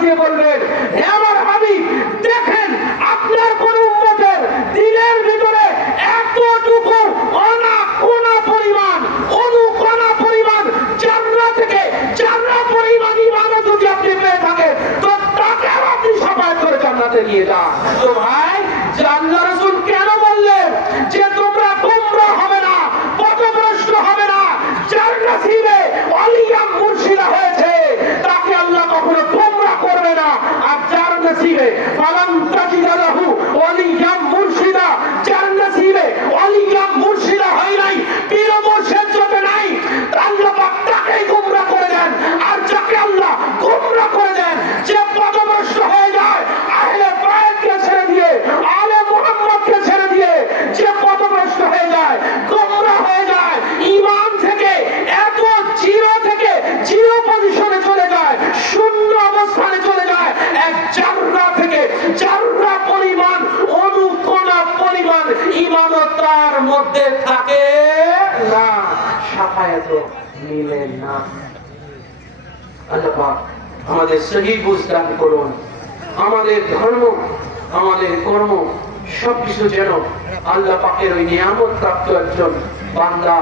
দিয়ে বলবেন আমার আমি দেখেন আপনার কোন উন্মতের দিলের ভিতরে এতটুকু পরিমাণ অনু পরিমাণ জান্না থেকে জান্না পরিমাণ ইমানও যদি আপনি পেয়ে তো তাকে করে জান্নাতে নিয়ে ভাই, জান্নাত রাসূল কেন বললেন যে তোমরা গুমরাহ হবে না পথভ্রষ্ট হবে না যার নসিবে অলিয়া মুর্শিদা হয়েছে তাকে আল্লাহ কখনো গুমরাহ করবে না আর যার নসিবে ফালাম তাজিদা লাহু অলিয়া মুর্শিদা যার নসিবে অলিয়া মুর্শিদা হয় নাই পীর মুর্শিদ যত নাই আল্লাহ পাক তাকেই গুমরাহ করে দেন আর যাকে আল্লাহ গুমরাহ করে দেন যে পথভ্রষ্ট হয়ে যায় আহলে বায়াতকে ছেড়ে দিয়ে আলে মুহাম্মদকে ছেড়ে দিয়ে যে পথভ্রষ্ট হয়ে যায় গোমরা হয়ে যায় ঈমান থেকে এত জিরো থেকে জিরো পজিশনে চলে যায় শূন্য অবস্থানে চলে যায় এক জাররা থেকে জাররা পরিমাণ অনুকোনা পরিমাণ ঈমানও তার মধ্যে থাকে না সাফায়াত মিলে না। আল্লাহ আমাদের সহি বুঝদান করুন। আমাদের ধর্ম, আমাদের কর্ম সবকিছু যেন আল্লাহ পাকের ওই নিয়ামত প্রাপ্ত একজন বান্দা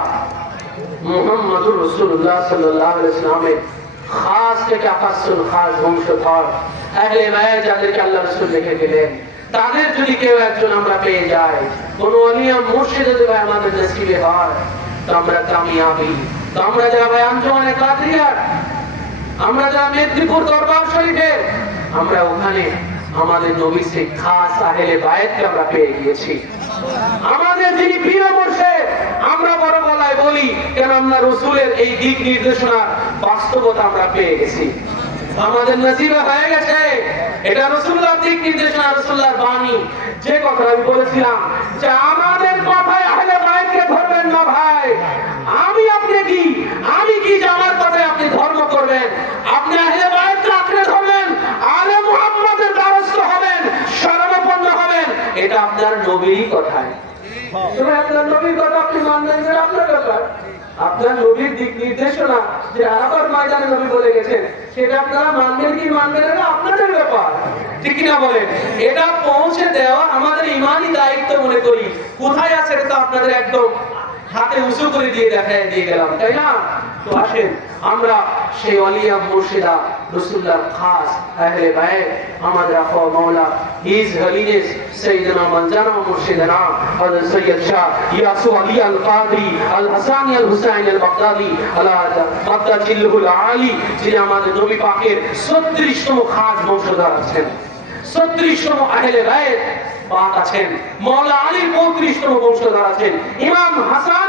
মুহাম্মদুর রাসূলুল্লাহ সাল্লাল্লাহু আলাইহি ওয়াসাল্লামের খাস থেকে আকাশুল খাস বংশধর, আহলে বায়াত যাদেরকে আল্লাহ রাসূল লিখে দিলেন তাদের যদি কেউ একজন আমরা পেয়ে যাই, কোন অলিয়া মুর্শিদে যদি ভাই আমাদের নসিবে হয়, তো আমরা কামিয়াবি। তো আমরা যারা ভাই আঞ্জমানে কাদরিয়া আমরা যারা মেদিনীপুর দরবার শরীফে আমরা ওখানে আমাদের নবী সে খাস আহেলে বায়েতকে আমরা পেয়ে গিয়েছি। আমাদের যিনি প্রিয় বসে আমরা বড় গলায় বলি, কেন আমরা রসুলের এই দিক নির্দেশনা বাস্তবতা আমরা পেয়ে গেছি। আমাদের নসিবে হয়ে গেছে এটা রসুল্লাহ দিক নির্দেশনা রসুল্লাহর বাণী। যে কথা আমি বলেছিলাম যে আমাদের কথায় আহলে বায়েতকে ধরবেন না ভাই আমি আপনি কি আমি কি যে আমার কথায় আপনি ধর্ম করবেন আপনি আহলে বায়েতকে আঁকড়ে ধরবেন আলে মুহাম্মাদের দ্বারস্থ হবেন শরণাপন্ন হবেন এটা আপনার নবীরই কথায়। আপনার নবীর কথা আপনি মানবেন যে আপনার ব্যাপার। আপনার নবীর দিক নির্দেশনা যে আরাফাত ময়দানে নবী বলে গেছেন, সেটা আপনারা মানবেন কি মানবেন না, আপনাদের ব্যাপার। ঠিক কিনা বলেন? এটা পৌঁছে দেওয়া আমাদের ইমানই দায়িত্ব মনে করি। কোথায় আছে এটা আপনাদের একদম হাতে উঁচু করে দিয়ে দেখায় দিয়ে গেলাম, তাই না? তো আসেন, আমরা সেই অলিয়া মুর্শিদা রসুল্লাহ খাস আহলে বাইত আমাদের আফা মাওলা হিজ হলিনেস সাইয়েদনা মানজানা মুর্শিদানা হযরত সৈয়দ শাহ ইয়াসু আলী আল কাদরি আল হাসানি আল হুসাইন আল বাগদাদি আলা বাগদা জিল্লুল আলী যিনি আমাদের নবী পাকের 36তম খাস বংশধর আছেন। 36তম আহলে বাইত পাক আছেন, মাওলা আলীর 35তম বংশধর আছেন, ইমাম হাসান